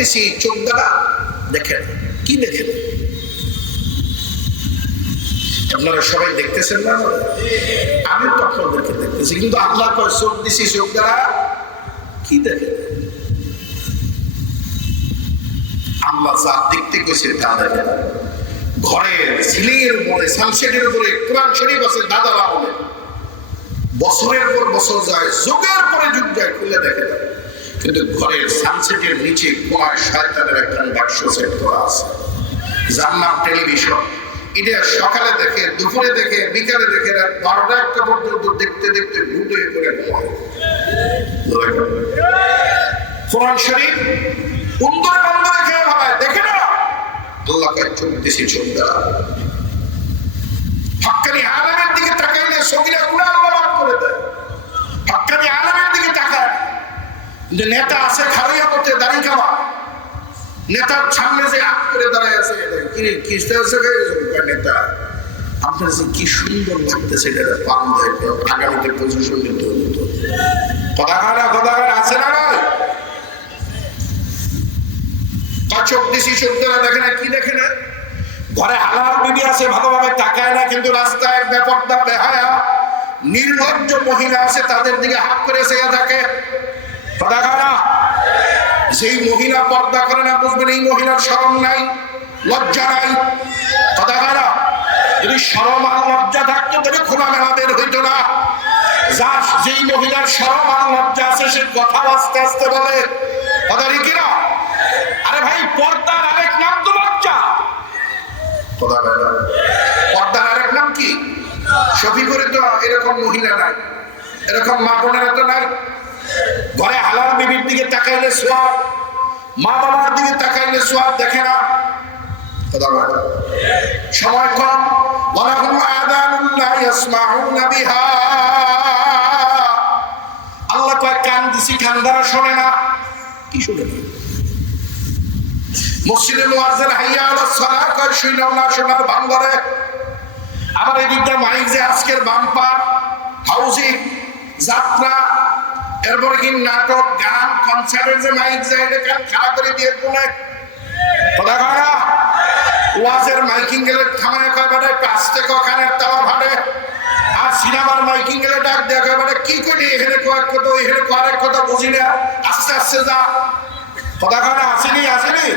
দিছি চোখ দ্বারা দেখেন। কি দেখেন? আপনারা সবাই দেখতেছেন না? আমি তো আপনাদেরকে দেখতেছি, কিন্তু আল্লাহ কয়, চোখ দিছি, চোখ দ্বারা কি দেখেন? আল্লাহ যা দেখতে কইছে, তা দেখেন। ঘরের সিলিং এর উপরে, সানসেটের উপরে, কোরআন শরীফ আছে, দাদারা বছরের পর বছর যায়, যুগের পরে যুগ যায়, খুলে দেখে না। কিন্তু ঘরের সানসেটের নিচে কোনায় শয়তানের একটা বাক্স সেট করা আছে। যার টেলিভিশন এটা সকালে দেখে, দুপুরে দেখে, বিকালে দেখে, রাত বারোটা একটা পর্যন্ত দেখতে দেখতে ঘুটে করে কোরআন শরীফ উন্দর বন্ধ রেখে ভাবায় দেখে না আল্লাহ কয় চোখ দিছি চোখ দ্বারা হক্কানি আলমের দিকে তাকাইলে সগিরা গুণা আল্লাহ করে দেয়। হক্কানি আলমের দিকে তাকায় যে নেতা আছে খারাইয়া করতে দাঁড়িয়ে খাওয়া নেতার সামনে যে আপ করে দাঁড়ায় আছে কি কিস্তে আছে নেতা। আপনার যে কি সুন্দর লাগতেছে, এটা পান দেয় আগামীতে পজিশন নিতে হতো কথা কারা কথা আছে না চোখ দিছি চোখ দ্বারা দেখে না, কি দেখে না? ঘরে হালাল বিবি আছে, ভালোভাবে তাকায় না, কিন্তু রাস্তায় বেপর্দা বেহায়া, নির্লজ্জ মহিলা আছে, তাদের দিকে হাত করে চেয়ে থাকে। কথা না যেই মহিলা পর্দা করে না বুঝবেন এই মহিলার শরম নাই, লজ্জা নাই। কথা না যদি শরম আর লজ্জা থাকতো তাহলে খোলা মেলা বের হইতো না। যার যেই মহিলার শরম আর লজ্জা আছে, সে কথা আস্তে আস্তে বলে কথা কি না আরে ভাই, পর্দার আরেক নাম তো লজ্জা। পর্দার আরেক নাম কি? সফি করে তো এরকম মহিলা নাই, এরকম মা বোনেরা তো নাই। ঘরে হালাল বিবির দিকে তাকাইলে সোয়াব, মা বাবার দিকে তাকাইলে সোয়াব দেখে না। সময় কম। ওয়ালাহুম আযানুন লা ইয়াসমাউনা বিহা। আল্লাহ কয়, কান দিছি, কান দ্বারা শোনে না। কি শুনে না? মসজিদে মুয়াজ্জিন হাইয়া আলা সালাহ কয় শুনাও না শোনার ভান ধরে আমার এই দিকটা মাইক যে আজকের বাম্পার, হাউজিং, যাত্রা এরপরে কি নাটক, গান কনসার্টের যে মাইক যায়, এটা কান খারাপ করে দিয়ে কোনে কথা কয় ওয়াজের মাইকিং গেলে থামায়, কয় বেটা কাস্তে কানের তাওয়া ভাড়ে। আর সিনেমার মাইকিং গেলে ডাক দেয়া, কয় বেটা কি করি, এখানে কয়েক কথা, এখানে কয়েক কথা বুঝি না, আস্তে আস্তে যা। কথা কয় না আসেনি আসেনি?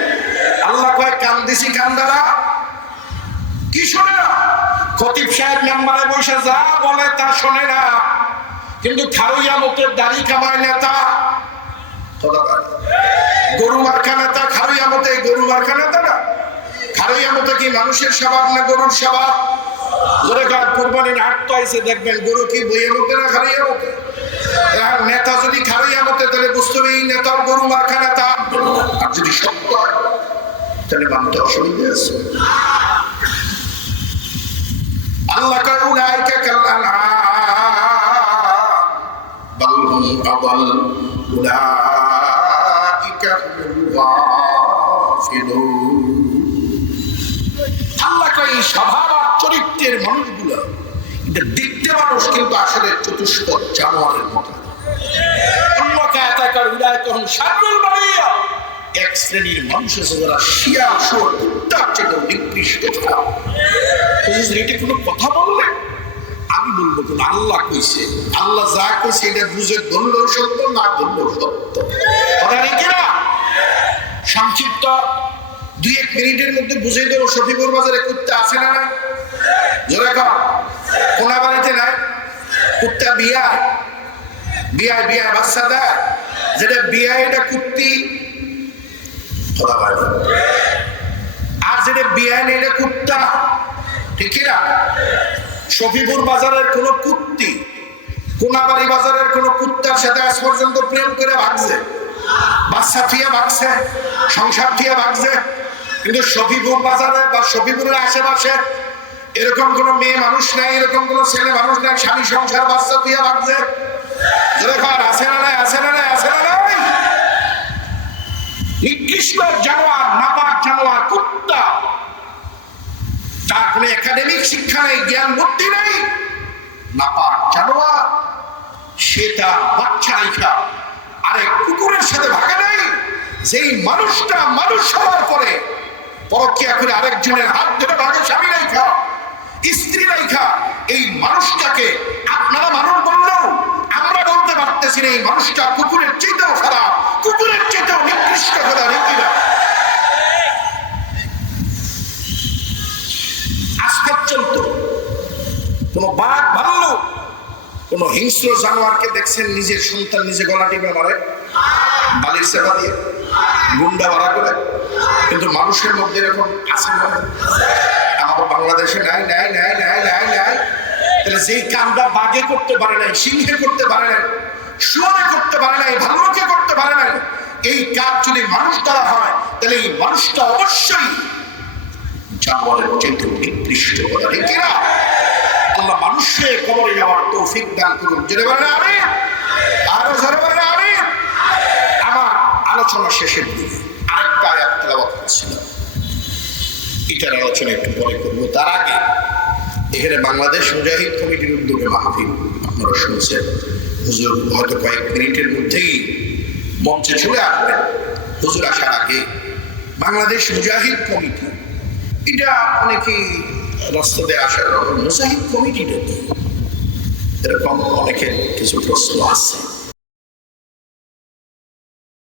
আল্লাহ কয়, কান দিছি, কান দ্বারা। কি শোনে না? খতিব সাহেব মেম্বারে বসে যা বলে তা শোনে না। কিন্তু খারুইয়া মুখের দাড়ি কামায় নেতা। গরু মার্কা নেতা খারুইয়া মতে গরু মার্কা নেতা না? খারুইয়া মতে কি মানুষের স্বভাব না গরুর স্বভাব? দেখবেন গরু কি আর নেতা যদি তাহলে বুঝতে হবে এই গরু আর যদি তাহলে অসুবিধা আল্লাহ বাল হুম আদাল উলাইকা হুমুল আল্লাহ এই স্বভাব আর চরিত্রের মানুষগুলো দেখতে মানুষ কিন্তু আসলে চতুষ্প জানোয়ারের মতো। অন্যকে একাকার উদয় তখন সাগরুল বাড়িয়া এক শ্রেণির মানুষ আছে যারা শিয়াল শুয়ার কুত্তার চেয়ে নিকৃষ্ট। খারাপ কোনো কথা বললে বলব কিন্তু আল্লাহ কইছে, আল্লাহ যা কইছে এটা বুঝে ধরলেও সত্য না ধরলেও সত্য। কিনা সংক্ষিপ্ত দুই এক মিনিটের মধ্যে বুঝে দেবো শফিপুর বাজারে কুত্তা আছে না নাই? জোরে কোনা বাড়িতে নাই? কুত্তা বিয়া? বিয়া বিয়া বাচ্চা দেয়? যেটা বিয়া এটা কুত্তি। কথা বলে না। আর যেটা বিয়া নেই, এটা কুত্তা। ঠিক না শফিপুর বাজারের কোন কুত্তি, কোনাবাড়ি বাজারের কোন কুত্তার সাথে আজ পর্যন্ত প্রেম করে ভাগছে। বাচ্চা থিয়া বাগছে সংসার থিয়া ভাগছে। কিন্তু শফিপুর বাজারে বা শফিপুরের আশেপাশে এরকম কোন মেয়ে মানুষ নাই, এরকম কোন ছেলে মানুষ নাই, স্বামী সংসার, বাচ্চা বাগছে যেরকম আছে না নাই, আছে না নাই, আছে না নাই? নিকৃষ্ট জানোয়ার, নাপাক জানোয়ার, কুত্তা। তার কোনো একাডেমিক শিক্ষা নেই জ্ঞান বুদ্ধি নেই। নাপাক জানোয়ার, সেটা বাচ্চা রেখা আরে কুকুরের সাথে ভাগে নেই। যেই মানুষটা মানুষ হওয়ার পরে পরকিয়া করে আরেকজনের হাত ধরে ভাগে স্বামী রেখা স্ত্রী রেখা এই মানুষটাকে আপনারা মানুষ বললেও আমরা বলতে পারতেছি না, এই মানুষটা কুকুরের চেয়েও খারাপ, কুকুরের চেয়েও নিকৃষ্ট কথা রেখি না? কোন বাঘ ভাল্লুক কোন হিংস্র জানোয়ারকে দেখছেন নিজের সন্তান নিজে গলা টিপে মারে, বালির সেবা দিয়ে, গুন্ডা ভাড়া করে, কিন্তু মানুষের মধ্যে এরকম আছে না। আমাদের বাংলাদেশে নাই নাই নাই নাই নাই নাই। তাহলে যেই কামটা বাঘে করতে পারে নাই, সিংহে করতে পারে নাই, শুয়ারে করতে পারে নাই, ভাল্লুকে করতে পারে নাই, এই কাজ যদি মানুষ দ্বারা হয়, তাহলে এই মানুষটা অবশ্যই জানোয়ারের চেয়ে নিকৃষ্ট কিনা? আল্লাহ মানুষের কবরে যাওয়ার তৌফিক দান করুন। জোরে বলেন আমি আরও জোরে বলেন আমি আমার আলোচনা শেষের দিকে আরেকটা আয়াত তেলাওয়াত করছিল এটার আলোচনা একটু পরে করব। তার আগে এখানে বাংলাদেশ মুজাহিদ কমিটির উদ্যোগে মাহফিল। আপনারা শুনছেন। হুজুর হয়তো কয়েক মিনিটের মধ্যেই মঞ্চে চলে আসবেন। হুজুর আসার আগে বাংলাদেশ মুজাহিদ কমিটি। এটা অনেকেই রাস্তাতে আসার মুজাহিদ কমিটিটা এরকম অনেকের কিছু প্রশ্ন আছে।